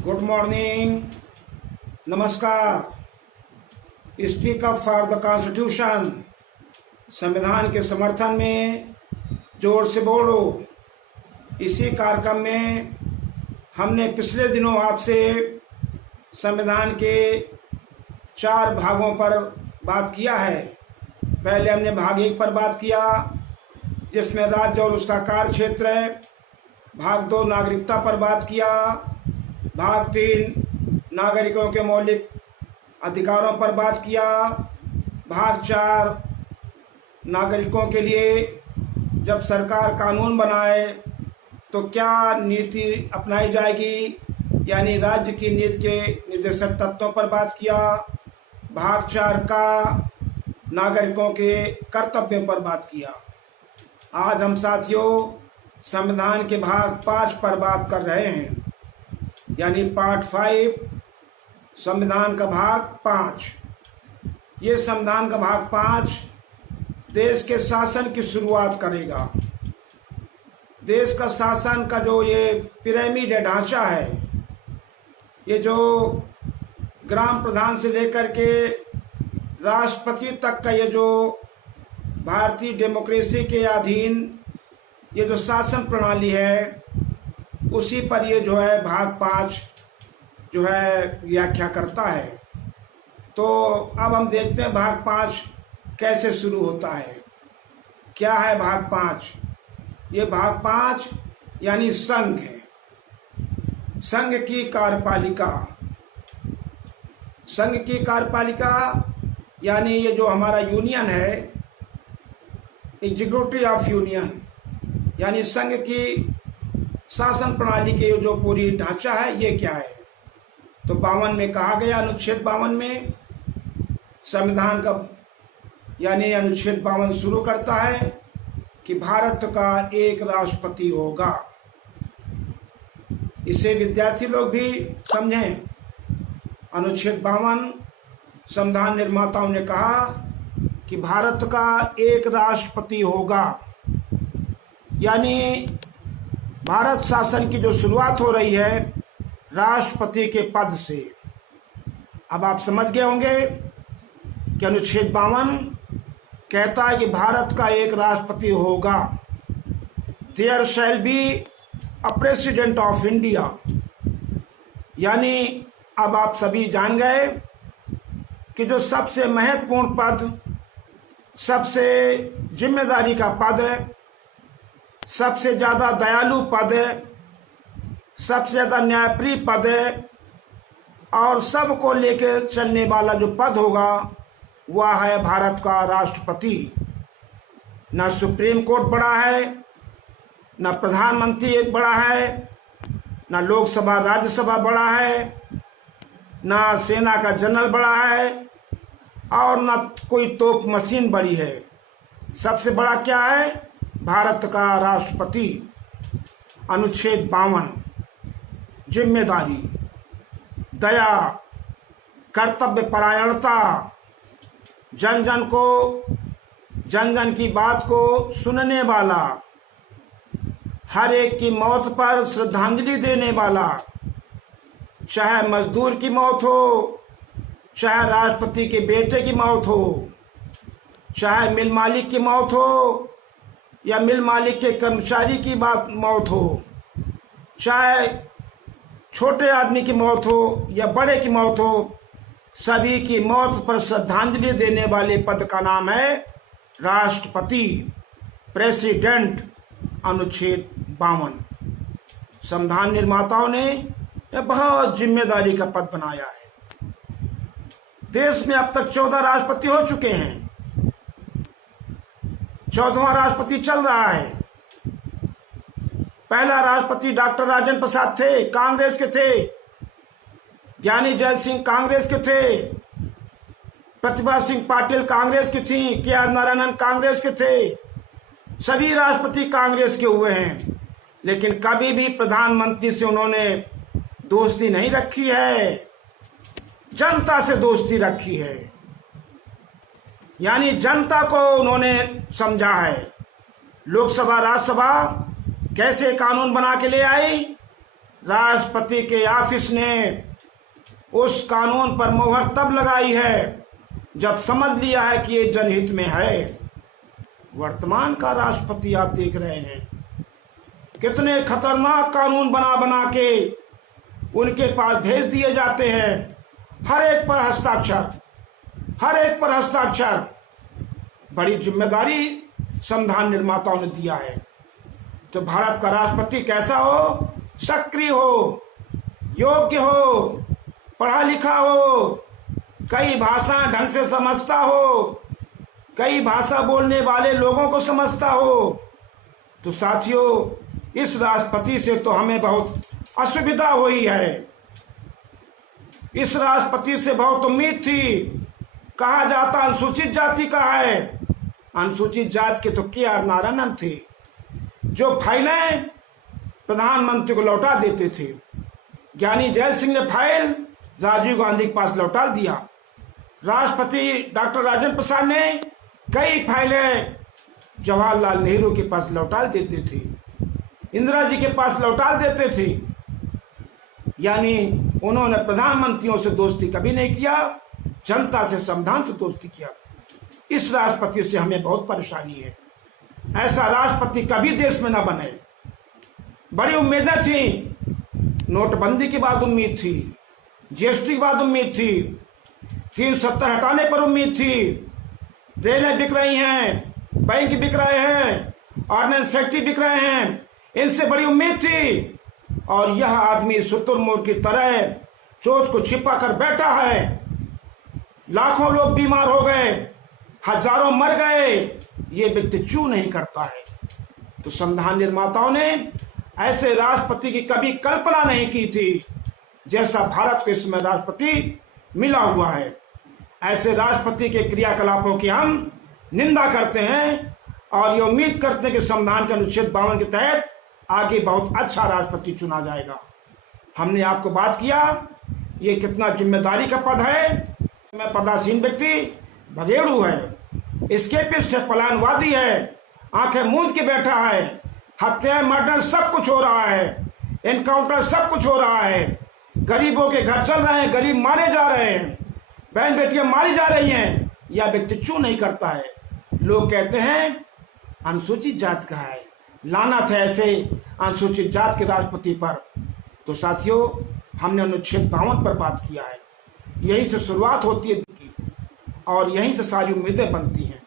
Good morning, नमस्कार। Speak up for the constitution. संविधान के समर्थन में जोर से बोलो। इसी कार्यक्रम में हमने पिछले दिनों आपसे संविधान के 4 भागों पर बात किया है। पहले हमने भाग 1 पर बात किया, जिसमें राज्य और उसका कार्य क्षेत्र है। भाग 2 नागरिकता पर बात किया। भाग 3 नागरिकों के मौलिक अधिकारों पर बात किया। भाग 4 नागरिकों के लिए जब सरकार कानून बनाए तो क्या नीति अपनाई जाएगी, यानी राज्य की नीति के निर्देशक तत्वों पर बात किया। भाग 4 का नागरिकों के कर्तव्यों पर बात किया। आज हम साथियों संविधान के भाग 5 पर बात कर रहे हैं, यानी पार्ट 5, संविधान का भाग 5। ये संविधान का भाग 5 देश के शासन की शुरुआत करेगा। देश का शासन का जो ये पिरामिड ढांचा है, ये जो ग्राम प्रधान से लेकर के राष्ट्रपति तक का ये जो भारतीय डेमोक्रेसी के अधीन ये जो शासन प्रणाली है, उसी पर ये जो है भाग 5 जो है व्याख्या करता है। तो अब हम देखते हैं भाग 5 कैसे शुरू होता है। क्या है भाग 5? ये भाग 5 यानी संघ है, संघ की कार्यपालिका। संघ की कार्यपालिका यानी ये जो हमारा यूनियन है, एग्जीक्यूटिव ऑफ यूनियन, यानी संघ की शासन प्रणाली के जो पूरी ढांचा है, ये क्या है? तो 52 में कहा गया, अनुच्छेद 52 में संविधान का यानी अनुच्छेद 52 शुरू करता है कि भारत का एक राष्ट्रपति होगा। इसे विद्यार्थी लोग भी समझें। अनुच्छेद 52 संविधान निर्माताओं ने कहा कि भारत का एक राष्ट्रपति होगा, यानी भारत शासन की जो शुरुआत हो रही है राष्ट्रपति के पद से। अब आप समझ गए होंगे कि अनुच्छेद 52 कहता है कि भारत का एक राष्ट्रपति होगा। There shall be a president of India, यानी अब आप सभी जान गए कि जो सबसे महत्वपूर्ण पद, सबसे जिम्मेदारी का पद है, सबसे ज़्यादा दयालु पद है, सबसे ज़्यादा न्यायप्रिय पद है, और सबको लेके चलने वाला जो पद होगा वह है भारत का राष्ट्रपति। न सुप्रीम कोर्ट बड़ा है, न प्रधानमंत्री बड़ा है, न लोकसभा राज्यसभा बड़ा है, न सेना का जनरल बड़ा है, और न कोई तोप मशीन बड़ी है। सबसे बड़ा क्या है? भारत का राष्ट्रपति। अनुच्छेद 52 जिम्मेदारी, दया, कर्तव्य परायणता, जन जन की बात को सुनने वाला, हर एक की मौत पर श्रद्धांजलि देने वाला, चाहे मजदूर की मौत हो, चाहे राष्ट्रपति के बेटे की मौत हो, चाहे मिल मालिक की मौत हो या मिल मालिक के कर्मचारी की मौत हो, चाहे छोटे आदमी की मौत हो या बड़े की मौत हो, सभी की मौत पर श्रद्धांजलि देने वाले पद का नाम है राष्ट्रपति, प्रेसिडेंट। अनुच्छेद 52 संविधान निर्माताओं ने यह बहुत जिम्मेदारी का पद बनाया है। देश में अब तक 14 राष्ट्रपति हो चुके हैं। 14वां राष्ट्रपति चल रहा है। पहला राष्ट्रपति डॉक्टर राजेंद्र प्रसाद थे, कांग्रेस के थे। ज्ञानी जैल सिंह कांग्रेस के थे। प्रतिभा सिंह पाटिल कांग्रेस की थी। के.आर. नारायणन कांग्रेस के थे। सभी राष्ट्रपति कांग्रेस के हुए हैं, लेकिन कभी भी प्रधानमंत्री से उन्होंने दोस्ती नहीं रखी है, जनता से दोस्ती रखी है। यानी जनता को उन्होंने समझा है। लोकसभा राज्यसभा कैसे कानून बना के ले आई, राष्ट्रपति के ऑफिस ने उस कानून पर मोहर तब लगाई है जब समझ लिया है कि ये जनहित में है। वर्तमान का राष्ट्रपति आप देख रहे हैं कितने खतरनाक कानून बना बना के उनके पास भेज दिए जाते हैं। हर एक पर हस्ताक्षर, हर एक पर हस्ताक्षर। बड़ी जिम्मेदारी संविधान निर्माताओं ने दिया है। तो भारत का राष्ट्रपति कैसा हो? सक्रिय हो, योग्य हो, पढ़ा लिखा हो, कई भाषा ढंग से समझता हो, कई भाषा बोलने वाले लोगों को समझता हो। तो साथियों, इस राष्ट्रपति से तो हमें बहुत असुविधा हुई है। इस राष्ट्रपति से बहुत उम्मीद थी। कहा जाता अनुसूचित जाति का है। अनुसूचित जाति के तो के.आर. नारायणन थे जो फाइलें प्रधानमंत्री को लौटा देते थे। ज्ञानी जैल सिंह ने फाइल राजीव गांधी के पास लौटा दिया। राष्ट्रपति डॉक्टर राजेंद्र प्रसाद ने कई फाइलें जवाहरलाल नेहरू के पास लौटा देते थे, इंदिरा जी के पास लौटा देते थे। यानी उन्होंने प्रधानमंत्रियों से दोस्ती कभी नहीं किया, जनता से, संविधान से दोस्ती किया। इस राष्ट्रपति से हमें बहुत परेशानी है। ऐसा राष्ट्रपति कभी देश में ना बने। बड़ी उम्मीदें थी, नोटबंदी की बात उम्मीद थी, जीएसटी की बात उम्मीद थी, 370 हटाने पर उम्मीद थी, रेलें बिक रही हैं, बैंक बिक रहे हैं, ऑर्डिनेंस फैक्ट्री बिक रहे हैं, इनसे बड़ी उम्मीद थी। और यह आदमी शुतुरमुर्ग की तरह चोच को छिपा कर बैठा है। लाखों लोग बीमार हो गए, हजारों मर गए, ये व्यक्ति चू नहीं करता है। तो संविधान निर्माताओं ने ऐसे राष्ट्रपति की कभी कल्पना नहीं की थी जैसा भारत को इसमें राष्ट्रपति मिला हुआ है। ऐसे राष्ट्रपति के क्रियाकलापों की हम निंदा करते हैं और ये उम्मीद करते हैं कि संविधान के अनुच्छेद 52 के तहत आगे बहुत अच्छा राष्ट्रपति चुना जाएगा। हमने आपको बात किया ये कितना जिम्मेदारी का पद है। मैं पदासीन व्यक्ति भगेड़ू है, एस्केपिस्ट है, पलायनवादी है, आंखें मूंद के बैठा है, हत्या मर्डर सब कुछ हो रहा है, एनकाउंटर सब कुछ हो रहा है, गरीबों के घर चल रहे हैं, गरीब मारे जा रहे हैं, बहन बेटियां मारी जा रही हैं। यह व्यक्ति चू नहीं करता है। लोग कहते हैं अनुसूचित जात का है, लानत है ऐसे अनुसूचित जात के राष्ट्रपति पर। तो साथियों, हमने अनुच्छेद 52 पर बात किया है। यहीं से शुरुआत होती है और यहीं से सारी उम्मीदें बनती हैं।